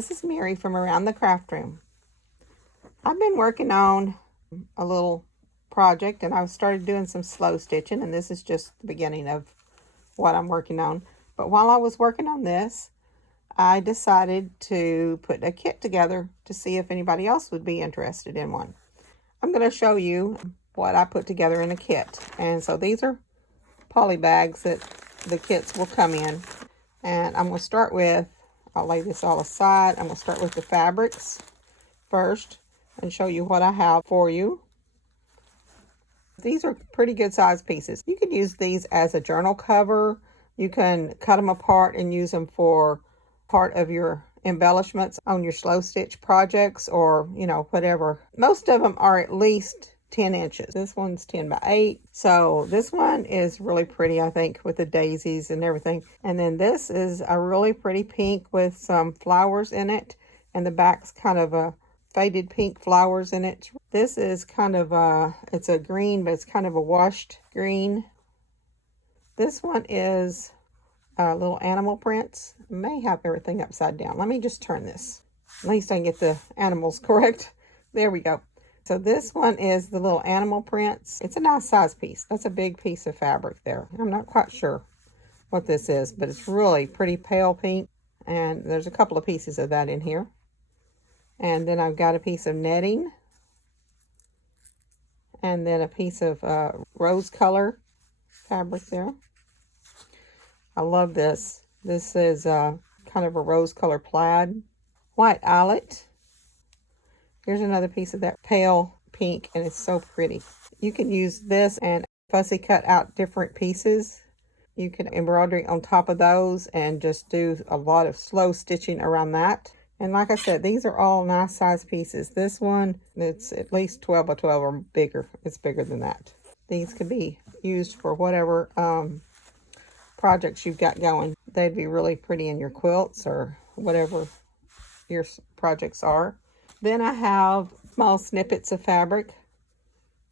This is Mary from Around the Craft Room. I've been working on a little project and I've started doing some slow stitching, and this is just the beginning of what I'm working on. But while I was working on this, I decided to put a kit together to see if anybody else would be interested in one. I'm going to show you what I put together in a kit. And so these are poly bags that the kits will come in. And I'm going to start with, I'll lay this all aside. I'm going to start with the fabrics first and show you what I have for you. These are pretty good size pieces. You could use these as a journal cover. You can cut them apart and use them for part of your embellishments on your slow stitch projects, or whatever. Most of them are at least 10 inches. This one's 10 by 8. So this one is really pretty, I think, with the daisies and everything. And then this is a really pretty pink with some flowers in it. And the back's kind of a faded pink flowers in it. This is kind of it's a green, but it's kind of a washed green. This one is little animal prints. I may have everything upside down. Let me just turn this. At least I can get the animals correct. There we go. So this one is the little animal prints. It's a nice size piece. That's a big piece of fabric there. I'm not quite sure what this is, but it's really pretty pale pink. And there's a couple of pieces of that in here. And then I've got a piece of netting. And then a piece of rose color fabric there. I love this. This is kind of a rose color plaid. White eyelet. Here's another piece of that pale pink, and it's so pretty. You can use this and fussy cut out different pieces. You can embroider on top of those and just do a lot of slow stitching around that. And like I said, these are all nice size pieces. This one, it's at least 12 by 12 or bigger. It's bigger than that. These could be used for whatever projects you've got going. They'd be really pretty in your quilts or whatever your projects are. Then I have small snippets of fabric.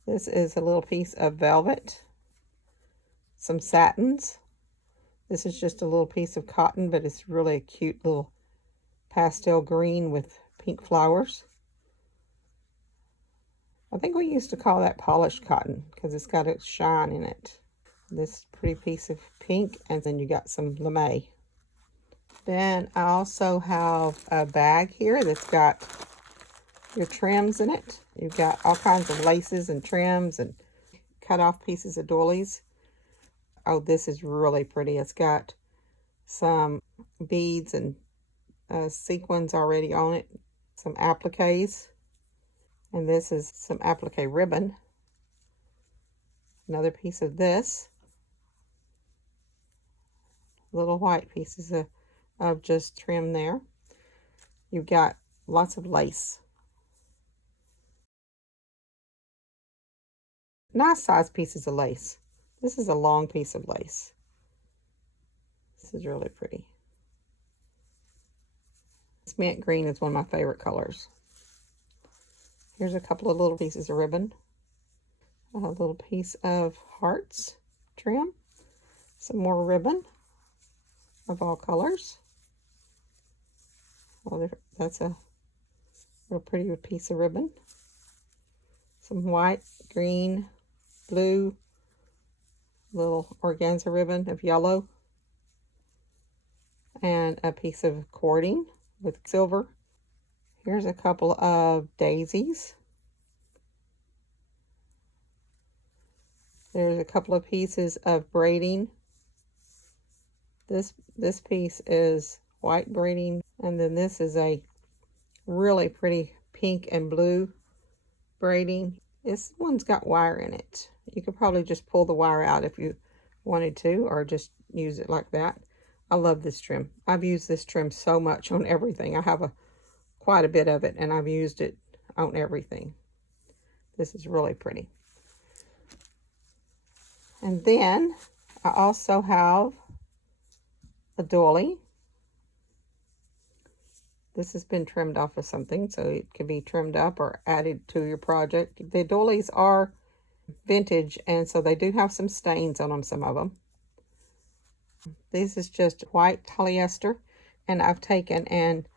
This is a little piece of velvet. Some satins. This is just a little piece of cotton, but it's really a cute little pastel green with pink flowers. I think we used to call that polished cotton because it's got a shine in it. This pretty piece of pink, and then you got some lame. Then I also have a bag here that's got your trims in it. You've got all kinds of laces and trims and cut off pieces of doilies. Oh, this is really pretty. It's got some beads and sequins already on it, some appliques, and this is some applique ribbon. Another piece of this, little white pieces of just trim there. You've got lots of lace. Nice size pieces of lace. This is a long piece of lace. This is really pretty. This mint green is one of my favorite colors. Here's a couple of little pieces of ribbon. A little piece of hearts trim. Some more ribbon of all colors. Well, that's a real pretty piece of ribbon. Some white, green, blue, little organza ribbon of yellow, and a piece of cording with silver. Here's a couple of daisies. There's a couple of pieces of braiding. This piece is white braiding, and then this is a really pretty pink and blue braiding. This one's got wire in it. You could probably just pull the wire out if you wanted to, or just use it like that. I love this trim. I've used this trim so much on everything. I have quite a bit of it, and I've used it on everything. This is really pretty. And then I also have a doily. This has been trimmed off of something, so it can be trimmed up or added to your project. The doilies are vintage, and so they do have some stains on them, some of them. This is just white polyester, and I've taken and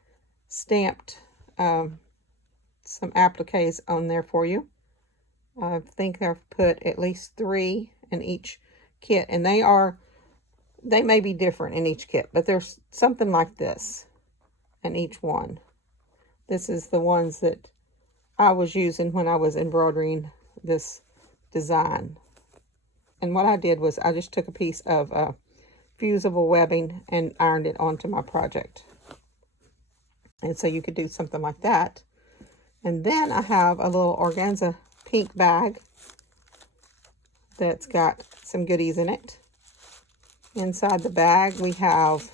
stamped some appliques on there for you. I think I've put at least 3 in each kit, and they may be different in each kit, but there's something like this in each one. This is the ones that I was using when I was embroidering this design. And what I did was I just took a piece of fusible webbing and ironed it onto my project. And so you could do something like that. And then I have a little organza pink bag that's got some goodies in it. Inside the bag we have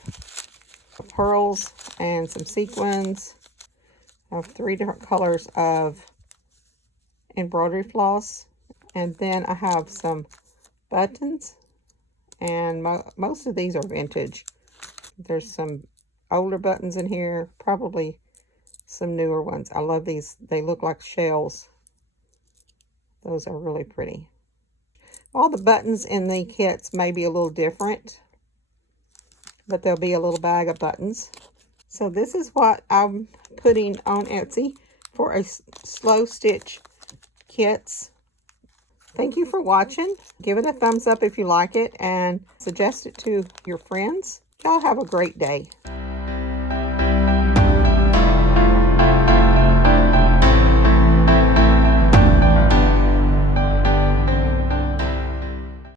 pearls and some sequins. I have 3 different colors of embroidery floss. And then I have some buttons. And most of these are vintage. There's some older buttons in here, probably some newer ones. I love these. They look like shells. Those are really pretty. All the buttons in the kits may be a little different, but there'll be a little bag of buttons. So this is what I'm putting on Etsy for a slow stitch kits. Thank you for watching. Give it a thumbs up if you like it and suggest it to your friends. Y'all have a great day.